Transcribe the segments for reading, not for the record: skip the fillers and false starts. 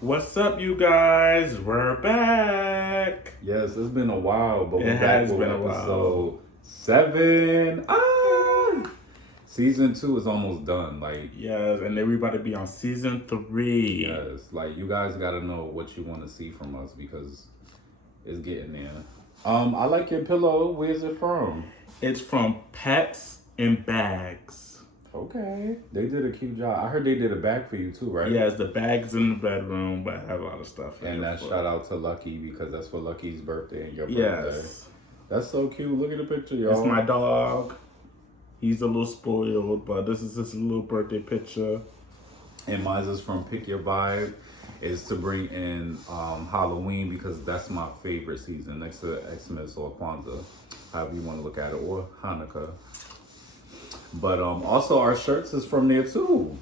What's up, you guys? We're back. Yes, it's been a while, but we're It back has with been a episode 7. Season 2 is almost done. Yes, and then we about to be on season 3. Yes, you guys gotta know what you want to see from us because it's getting there. I like your pillow. Where's it from? It's from Pets and Bags. Okay, they did a cute job. I heard they did a bag for you too, right? Yes, the bag's in the bedroom, but I have a lot of stuff. And that shout out to Lucky because that's for Lucky's birthday and your Yes. birthday. That's so cute. Look at the picture, y'all. It's my dog. He's a little spoiled, but this is his little birthday picture. And mine is from Pick Your Vibe. Is to bring in Halloween because that's my favorite season next to Xmas or Kwanzaa, however you want to look at it, or Hanukkah. But also our shirts is from there too.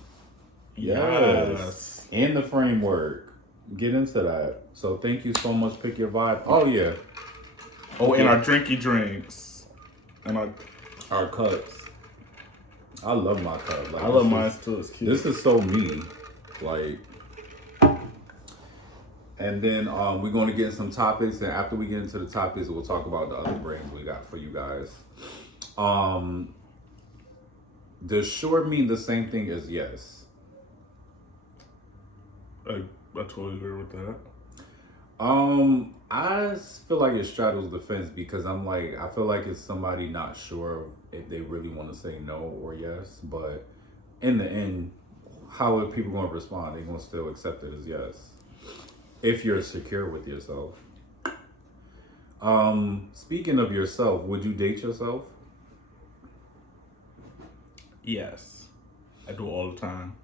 Yes. And the framework. Get into that. So thank you so much, Pick Your Vibe. Oh yeah. Oh, and our drinky drinks. And our cups. I love my cup. I love mine too. It's cute. This is so me. And then we're going to get some topics. And after we get into the topics, we'll talk about the other brands we got for you guys. Does sure mean the same thing as yes? I totally agree with that. I feel like it straddles the fence because I feel like it's somebody not sure if they really want to say no or yes, but in the end, how are people going to respond? They're going to still accept it as yes. If you're secure with yourself. Speaking of yourself, would you date yourself? Yes. I do it all the time.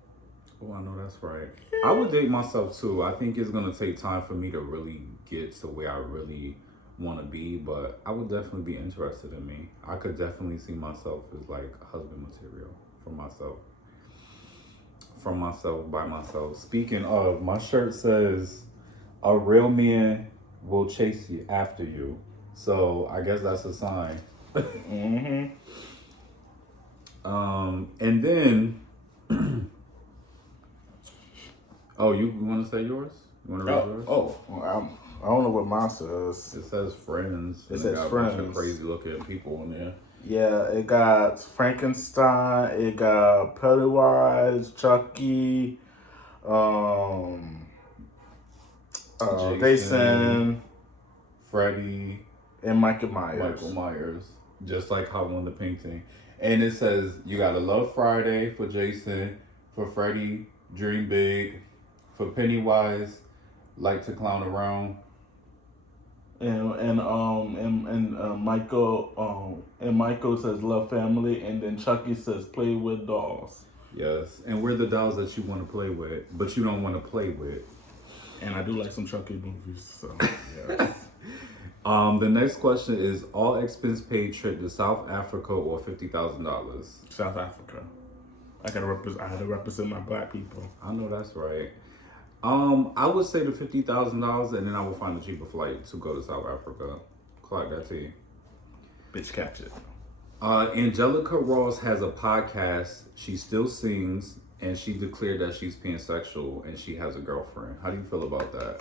Oh, I know that's right. I would date myself too. I think it's going to take time for me to really get to where I really want to be, but I would definitely be interested in me. I could definitely see myself as husband material for myself. From myself, by myself. Speaking of, my shirt says, a real man will chase you after you. So I guess that's a sign. Mm-hmm. And then, oh, you want to say yours? You want to read yours? Well, I don't know what mine says. It says friends. It says friends. A bunch of crazy looking people in there. Yeah, it got Frankenstein. It got Pennywise, Chucky, Jason, Freddy, and Michael Myers. Michael Myers, just like how on the painting. And it says you gotta love Friday for Jason, for Freddy, dream big, for Pennywise, like to clown around. And Michael says love family, and then Chucky says play with dolls. Yes, and we're the dolls that you want to play with, but you don't want to play with. And I do like some Chucky movies, so yeah. The next question is all expense paid trip to South Africa or $50,000. South Africa. I had to represent my black people. I know that's right. I would say the $50,000, and then I will find a cheaper flight to go to South Africa. Clock that to you. Bitch, catch it. Angelica Ross has a podcast. She still sings, and she declared that she's pansexual, and she has a girlfriend. How do you feel about that?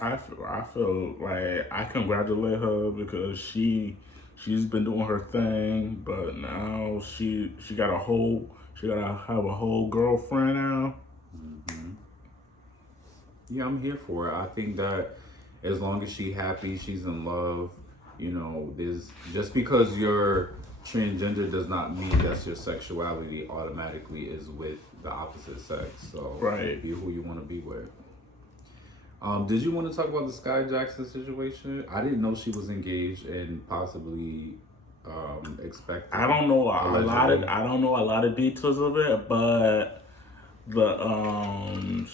I feel like I congratulate her because she's been doing her thing, but now she gotta have a whole girlfriend now. Mm-hmm. Yeah, I'm here for it. I think that as long as she's happy, she's in love, there's just because you're transgender does not mean that's your sexuality automatically is with the opposite sex. So right. Be who you want to be with. Did you want to talk about the Sky Jackson situation? I didn't know she was engaged and possibly expected. I don't know a lot of details of it, but the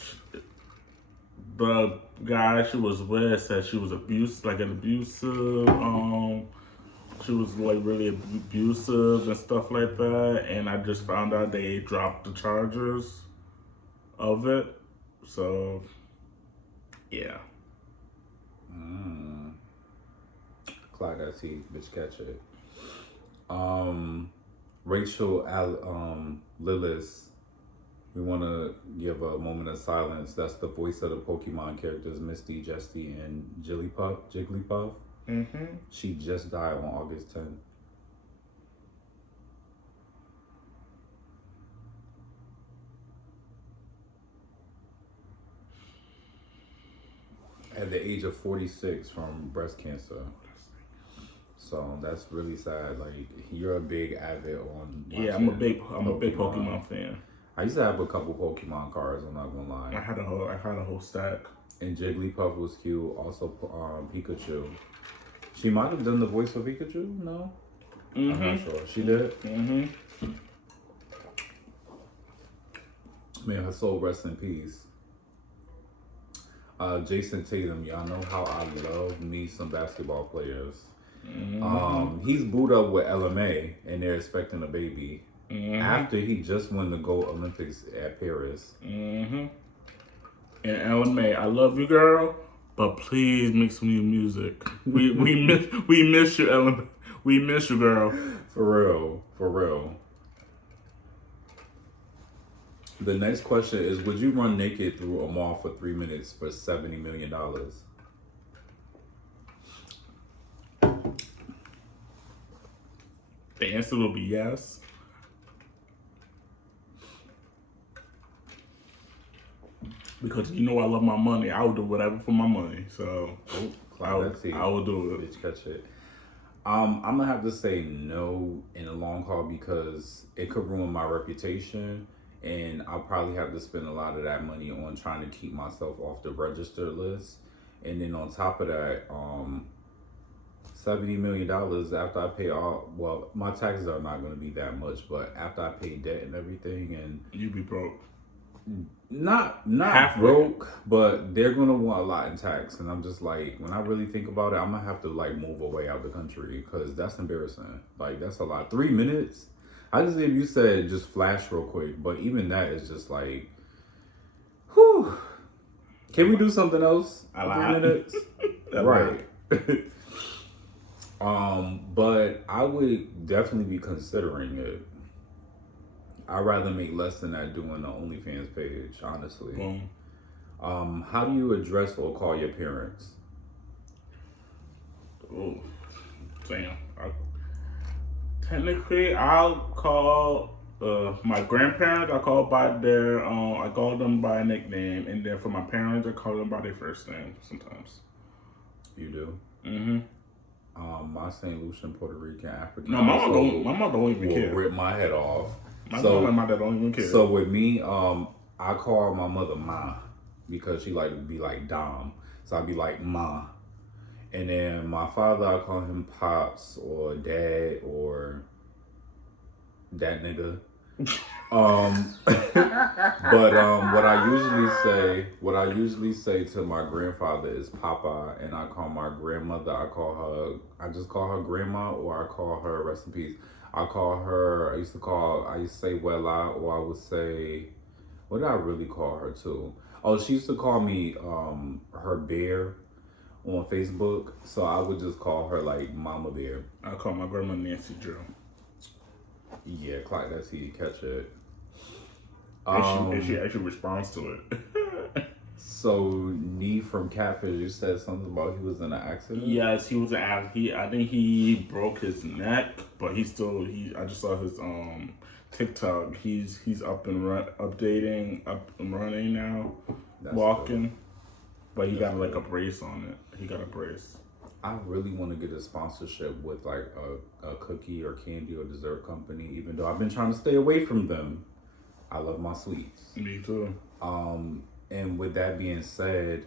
guy she was with said she was abusive. She was really abusive and stuff like that. And I just found out they dropped the charges of it. So. Yeah. Clock that teeth, bitch, catch it. Rachel Lillis. We want to give a moment of silence. That's the voice of the Pokemon characters Misty, Jesty, and Jigglypuff. Mm-hmm. She just died on August 10th. At the age of 46 from breast cancer. So that's really sad. Like, you're a big avid on. Yeah, I'm a big Pokemon fan. I used to have a couple Pokemon cards. I'm not gonna lie. I had a whole stack. And Jigglypuff was cute. Also, Pikachu. She might have done the voice for Pikachu. No, I'm not sure. She did. Mm-hmm. May her soul rest in peace. Jason Tatum. Y'all know how I love me some basketball players. Mm-hmm. He's booed up with LMA, and they're expecting a baby. Mm-hmm. After he just won the gold Olympics at Paris. Mm-hmm. And Ellen May, I love you, girl, but please make some new music. We miss you, Ellen. We miss you, girl. For real. The next question is: would you run naked through a mall for 3 minutes for $70 million? The answer will be yes. Because you know I love my money. I will do whatever for my money. So I will do it. Bitch, catch it. I'm gonna have to say no in the long haul because it could ruin my reputation, and I'll probably have to spend a lot of that money on trying to keep myself off the register list. And then on top of that, $70 million after I pay all. Well, my taxes are not gonna be that much, but after I pay debt and everything, and you be broke. Not Halfway. broke, but they're gonna want a lot in tax, and I'm just like, when I really think about it, I'm gonna have to like move away out the country because that's embarrassing. Like, that's a lot. 3 minutes. I just if you said just flash real quick, but even that is just like, whew. Can we do something else? 3 minutes, right? But I would definitely be considering it. I'd rather make less than that doing the OnlyFans page, honestly. Boom. How do you address or call your parents? Oh, damn. Technically, I'll call my grandparents. I call by their. I call them by a nickname, and then for my parents, I call them by their first name sometimes. You do? Mm-hmm. My St. Lucian, Puerto Rican, African. No, my mom don't even care. Rip my head off. My mom and my dad don't even care. So with me, I call my mother Ma because she like to be like Dom. So I'd be like Ma. And then my father, I call him Pops or Dad or that nigga. But what I usually say to my grandfather is Papa, and I call my grandmother, I just call her Grandma, or I call her, rest in peace, I used to say Wella, or I would say, what did I really call her too? Oh, she used to call me her bear on Facebook, so I would just call her like Mama Bear. I call my grandma Nancy Drew. Yeah, Clyde, that's how you catch it. And she actually responds to it. So, Nee from Catfish, you said something about he was in an accident? Yes, he was I think he broke his neck, but I just saw his TikTok. He's up and running now, That's walking. Good. But he got like a brace on it. He got a brace. I really want to get a sponsorship with like a cookie or candy or dessert company, even though I've been trying to stay away from them. I love my sweets. Me too. And with that being said,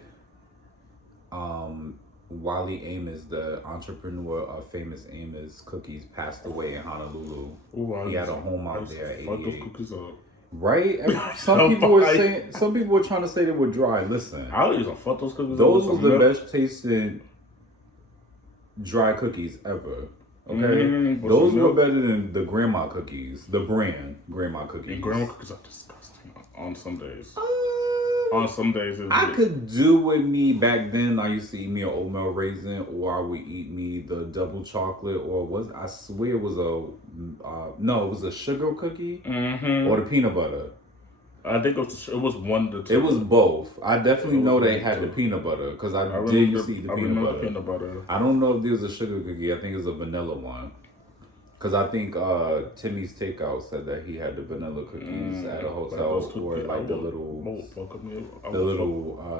Wally Amos, the entrepreneur of Famous Amos Cookies, passed away in Honolulu. Ooh, he had a home out there at 88. Fuck those cookies up. Right? Some people were trying to say they were dry. Listen, I was gonna fuck those cookies. Those was the best tasting dry cookies ever. Okay, those were better than the grandma cookies, the brand grandma cookies. And grandma cookies are disgusting on some days. On some days, I could do with me back then. I used to eat me an oatmeal raisin, or I would eat me the double chocolate, or I swear it was no, it was a sugar cookie or the peanut butter. I think it was one to two. It was both. I definitely know they had the peanut butter because I did used to eat the peanut butter. I don't know if there was a sugar cookie. I think it was a vanilla one. Because I think Timmy's Takeout said that he had the vanilla cookies at a hotel, or like the little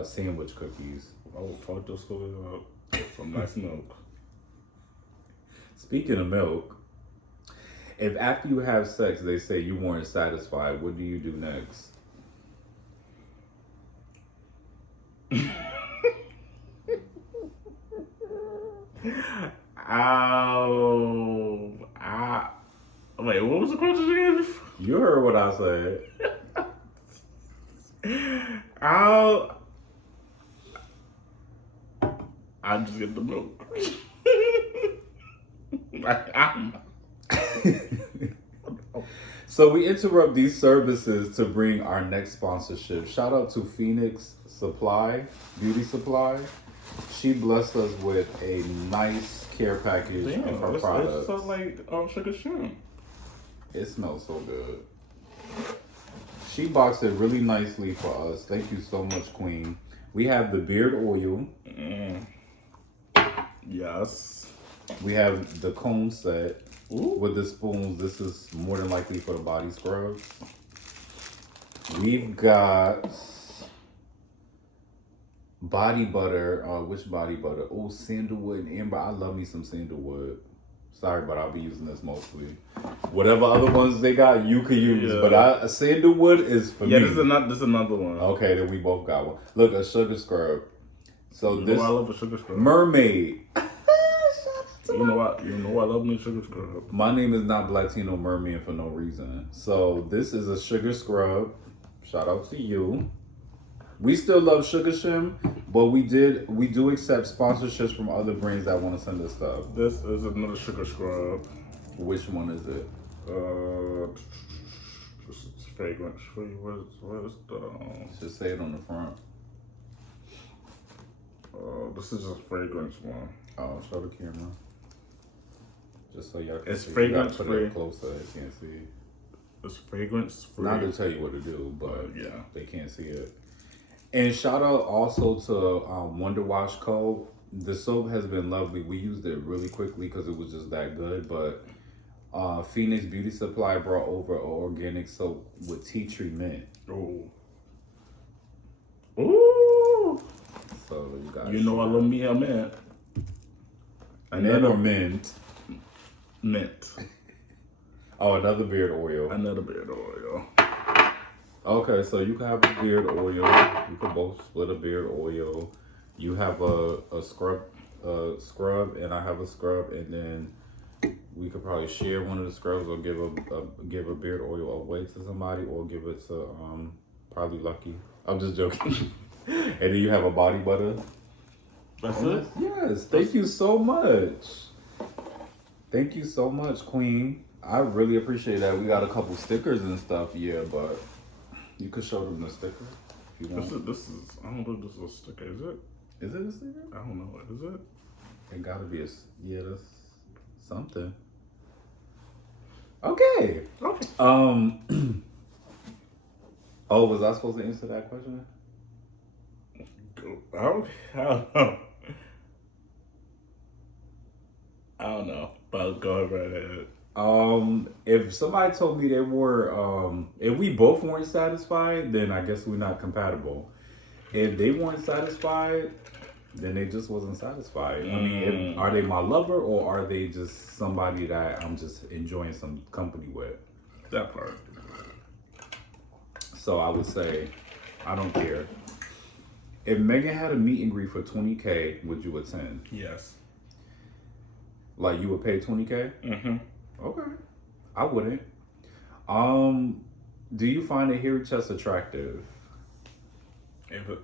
sandwich cookies. I would fuck those cookies up with some nice milk. Speaking of milk, if after you have sex they say you weren't satisfied, what do you do next? Wait, what was the question again? You heard what I said. I'll just get the milk. So we interrupt these services to bring our next sponsorship. Shout out to Phoenix Beauty Supply. She blessed us with a nice care package of her products. It smells like sugar shrimp. It smells so good. She boxed it really nicely for us. Thank you so much, Queen. We have the beard oil. Yes. We have the comb set. Ooh. With the spoons. This is more than likely for the body scrubs. We've got body butter. Which body butter? Oh, sandalwood and amber. I love me some sandalwood. Sorry, but I'll be using this mostly. Whatever other ones they got, you could use. Yeah. But sandalwood is for me. Yeah, this is another one. Okay, then we both got one. Look, a sugar scrub. So you know I love a sugar scrub. Mermaid. You know I love me sugar scrub. My name is not Latino Mermaid for no reason. So this is a sugar scrub. Shout out to you. We still love Sugar Shim, but we do accept sponsorships from other brands that want to send us stuff. This is another sugar scrub. Which one is it? This is fragrance free. Where's the? Just say it on the front. This is just fragrance one. Oh, show the camera. Just so y'all can it's see. Fragrance put free. It closer, they can't see. It's fragrance free. Not to tell you what to do, but yeah, they can't see it. And shout out also to Wonder Wash Co. The soap has been lovely. We used it really quickly because it was just that good. But Phoenix Beauty Supply brought over an organic soap with tea tree mint. Oh. Ooh. So you guys. You know I love me a mint. Mint or mint? Mint. Oh, another beard oil. Another beard oil. Okay, so you can have a beard oil. You can both split a beard oil. You have a scrub, and I have a scrub, and then we could probably share one of the scrubs, or give a beard oil away to somebody, or give it to probably Lucky. I'm just joking. And then you have a body butter. That's it? Yes. Thank you so much. Thank you so much, Queen. I really appreciate that. We got a couple stickers and stuff, yeah, but you could show them the sticker if you want. This is I don't know if this is a sticker, is it? Is it a sticker? I don't know. Is it? It gotta be that's something. Okay. Okay. Oh, was I supposed to answer that question? I don't know. I don't know, but go right ahead. If somebody told me they were, if we both weren't satisfied, then I guess we're not compatible. If they weren't satisfied, then they just wasn't satisfied. I mean, are they my lover, or are they just somebody that I'm just enjoying some company with? That part. So I would say, I don't care. If Megan had a meet and greet for $20K, would you attend? Yes. Like you would pay $20K? Mm-hmm. Okay. I wouldn't. Do you find a hairy chest attractive? If it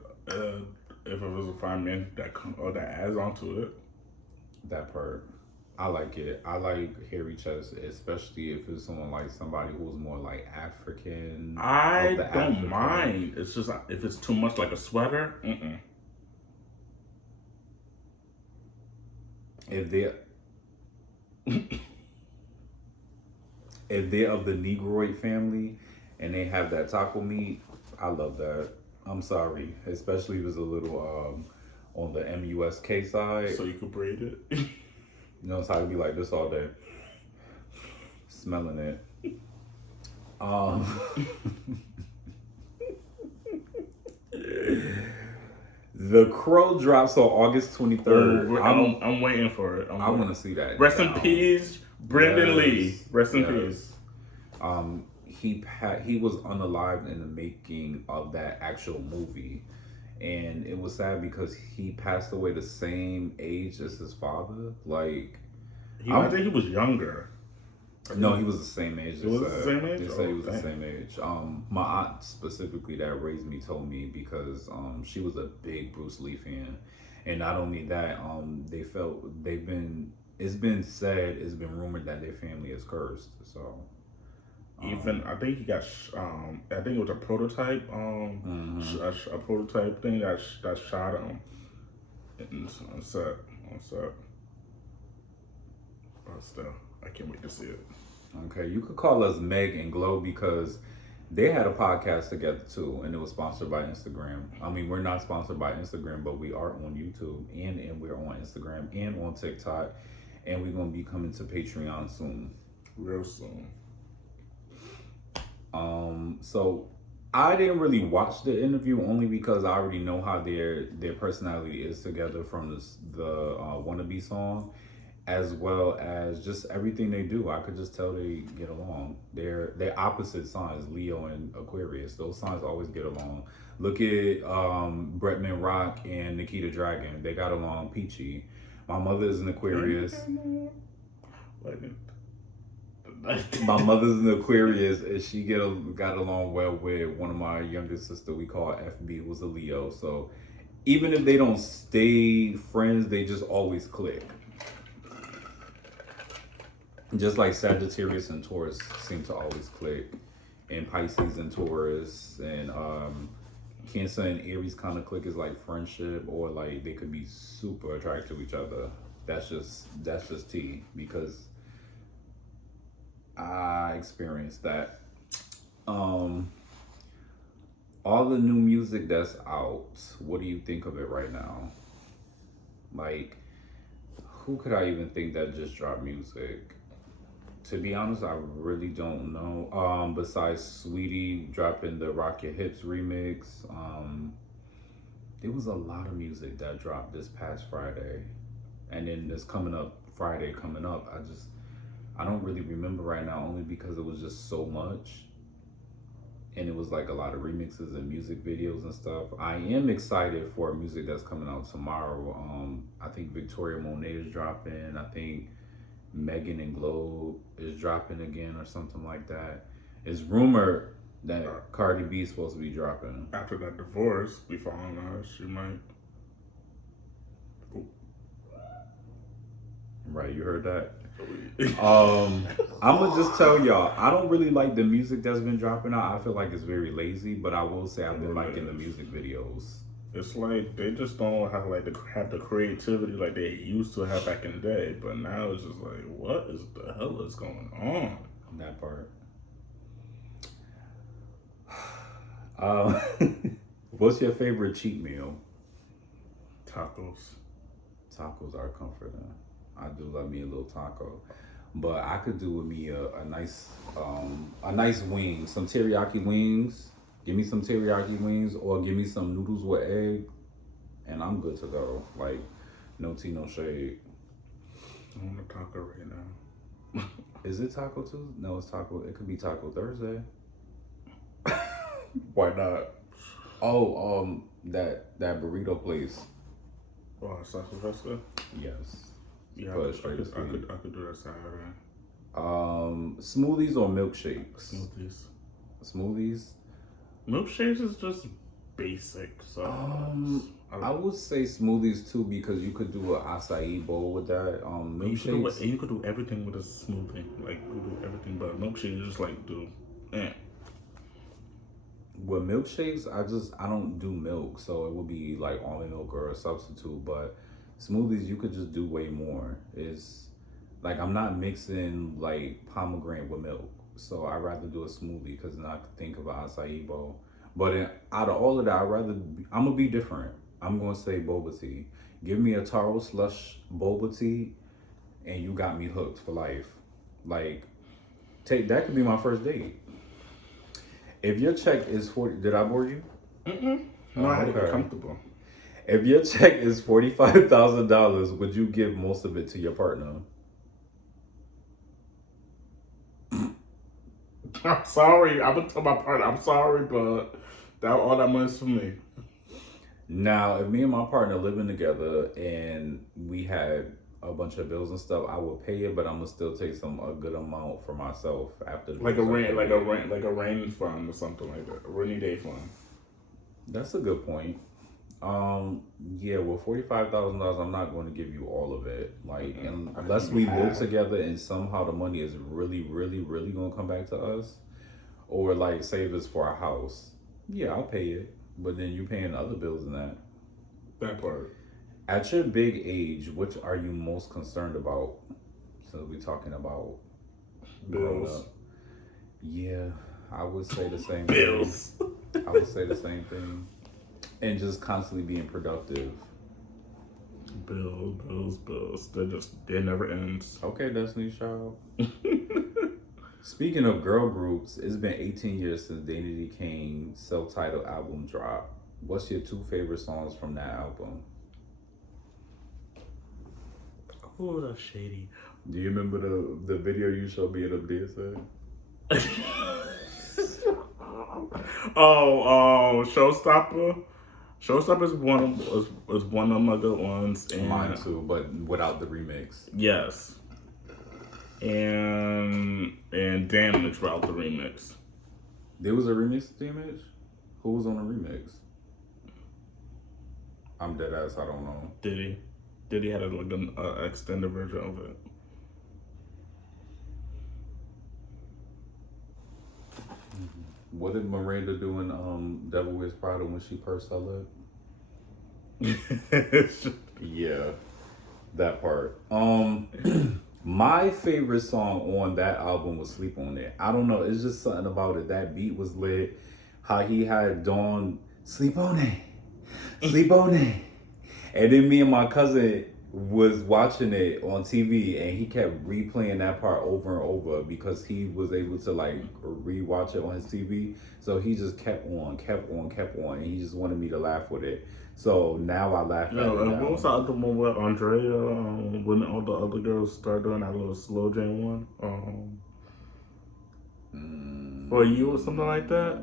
was a fine man that adds on to it. That part. I like it. I like hairy chest, especially if it's someone like somebody who's more like African of I the don't African. mind. It's just if it's too much like a sweater. Mm-mm. If they if they're of the Negroid family and they have that taco meat, I love that. I'm sorry, especially if it's a little on the MUSK side. So you could braid it. You know, it's how to be like this all day, smelling it. Um, The Crow drops on August 23rd. I'm waiting for it. I want to see that. Rest in peace, Brendan Lee. Yes, Rest in yes. peace. He was unalived in the making of that actual movie, and it was sad because he passed away the same age as his father. Like, I think he was younger. no, he was the same age. He was the same age? They said he was the Dang. same age. My aunt specifically that raised me told me because she was a big Bruce Lee fan, and not only that, it's been said, it's been rumored that their family is cursed. So Even I think he got. I think it was a prototype. A prototype thing that shot him. On set. But still, I can't wait to see it. okay, you could call us Meg and Glow because they had a podcast together too, and it was sponsored by Instagram. I mean, we're not sponsored by Instagram, but we are on YouTube and we're on Instagram and on TikTok, and we're gonna be coming to Patreon soon. Real soon. So I didn't really watch the interview only because I already know how their personality is together from the Wannabe song, as well as just everything they do. I could just tell they get along. They're opposite signs, Leo and Aquarius. Those signs always get along. Look at Bretman Rock and Nikita Dragon. They got along peachy. My mother is an Aquarius. My mother's an Aquarius, and she got along well with one of my younger sister. We call her FB, who's a Leo. So even if they don't stay friends, they just always click. Just like Sagittarius and Taurus seem to always click, and Pisces and Taurus, and Cancer and Aries kind of click is like friendship, or like they could be super attracted to each other. That's just tea because I experienced that. All the new music that's out, what do you think of it right now? Like, who could I even think that just dropped music? To be honest, I really don't know. Besides Sweetie dropping the Rock Your Hips remix, there was a lot of music that dropped this past Friday. And then this Friday coming up, I don't really remember right now, only because it was just so much. And it was like a lot of remixes and music videos and stuff. I am excited for music that's coming out tomorrow. I think Victoria Monet is dropping. I think Megan and Glow is dropping again or something like that. It's rumored that Cardi B is supposed to be dropping. After that divorce, we found out she might. Right, you heard that? I'm gonna just tell y'all, I don't really like the music that's been dropping out. I feel like it's very lazy, but I will say I've been liking the music videos. It's like they just don't have have the creativity like they used to have back in the day. But now it's just like, what is the hell is going on? That part. What's your favorite cheat meal? Tacos. Tacos are comforting. I do love me a little taco, but I could do with me a nice wing, some teriyaki wings. Give me some teriyaki wings, or give me some noodles with egg, and I'm good to go. Like, no tea, no shade. I want a taco right now. Is it Taco Tuesday? No, it's Taco. It could be Taco Thursday. Why not? Oh, that burrito place. Oh, Salsa Fresca? Yes. Yeah, Put I it straight to sleep. could do that Saturday. Smoothies or milkshakes? Smoothies. Smoothies. Milkshakes is just basic, so I would say smoothies too because you could do an acai bowl with that. Milkshakes. You could do everything with a smoothie. Like you could do everything, but a milkshake you just like do. With milkshakes, I don't do milk, so it would be like almond milk or a substitute. But smoothies, you could just do way more. It's like I'm not mixing like pomegranate with milk, so I'd rather do a smoothie because then I could think of an acai bowl. But out of all of that, I'm gonna be different. I'm gonna say boba tea. Give me a taro slush boba tea, and you got me hooked for life. Like, that could be my first date. If your check is 40, did I bore you? No, I had to get comfortable. If your check is $45,000, would you give most of it to your partner? I'm sorry. I would tell my partner, I'm sorry, but all that money's for me. Now, if me and my partner living together and we had a bunch of bills and stuff, I would pay it, but I'm gonna still take a good amount for myself after. Like a rain fund or something like that, a rainy day fund. That's a good point. Yeah, well, $45,000, I'm not going to give you all of it. Like, unless we live together and somehow the money is really, really, really going to come back to us, or like save us for our house. Yeah, I'll pay it, but then you paying other bills in that. That part. At your big age, which are you most concerned about? So we're talking about bills. Yeah, I would say the same bills. thing. I would say the same thing. And just constantly being productive. Bills. They never ends. Okay, Destiny's Child. Speaking of girl groups, it's been 18 years since Danity Kane's self-titled album dropped. What's your 2 favorite songs from that album? Oh, that's shady. Do you remember the video you showed me of dancing? Showstopper. Showstopper is one of my good ones. And mine too, but without the remix. Yes. And Damage without the remix. There was a remix of Damage? Who was on the remix? I'm dead ass, I don't know. Diddy had an extended version of it. What did Miranda do in Devil Wears Prada when she pursed her lip? Yeah, that part. My favorite song on that album was Sleep On It. I don't know, it's just something about it. That beat was lit. How he had Dawn sleep on it. Sleep on it. And then me and my cousin was watching it on TV and he kept replaying that part over and over because he was able to like rewatch it on his TV. So he just kept on, and he just wanted me to laugh with it. So now I laugh at it. What was the other one with Andrea when all the other girls started doing that little slow jam one? For You or something like that?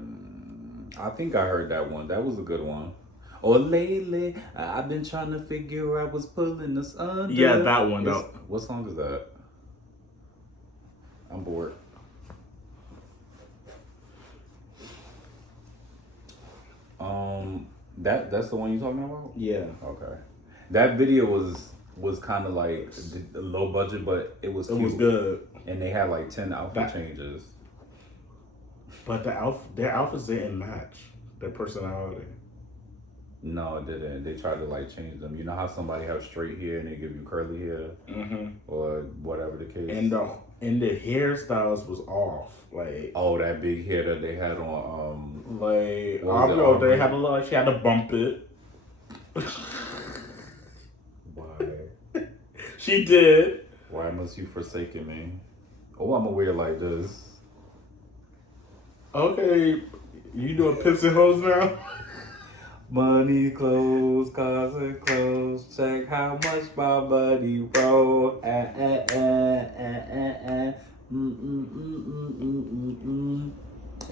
I think I heard that one. That was a good one. Or lately, I've been trying to figure out what's pulling us under. Yeah, that one. What song is that? I'm bored. That's the one you're talking about? Yeah. Okay. That video was kind of like low budget, but it was cute. It was good. And they had like 10 outfit changes. But their outfits didn't match their personality. No, it didn't. They tried to like change them. You know how somebody has straight hair and they give you curly hair, or whatever the case. And the hairstyles was off. Like that big hair that they had on. They had a lot. She had to bump it. Why? She did. Why must you forsaken me? Oh, I'm gonna wear it like this. Okay, you doing pips and hoes now? Money, clothes, cars and clothes. Check how much my money roll.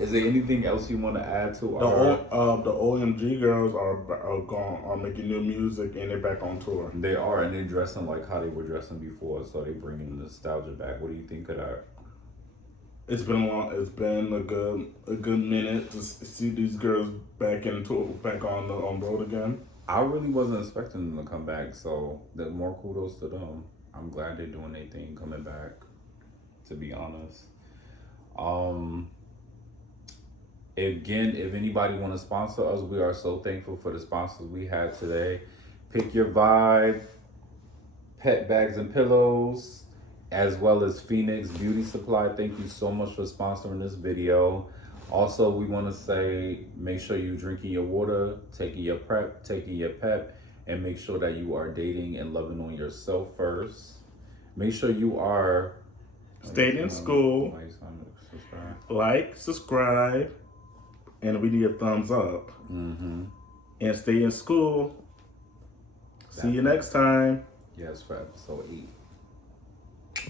Is there anything else you want to add to the OMG girls are making new music and they're back on tour. They are, and they're dressing like how they were dressing before, so they bringing the nostalgia back. What do you think of that? It's been a good minute to see these girls back on the road again. I really wasn't expecting them to come back, so the more kudos to them. I'm glad they're doing their thing coming back, to be honest. Um, Again, if anybody want to sponsor us, we are so thankful for the sponsors we had today. Pick Your Vibe, Pet Bags and Pillows, as well as Phoenix Beauty Supply. Thank you so much for sponsoring this video. Also, we want to say, make sure you're drinking your water, taking your prep, taking your pep, and make sure that you are dating and loving on yourself first. Make sure you are Staying in school. Like, subscribe, and we need a thumbs up. Mm-hmm. And stay in school. See you next time. Yes, for episode 8.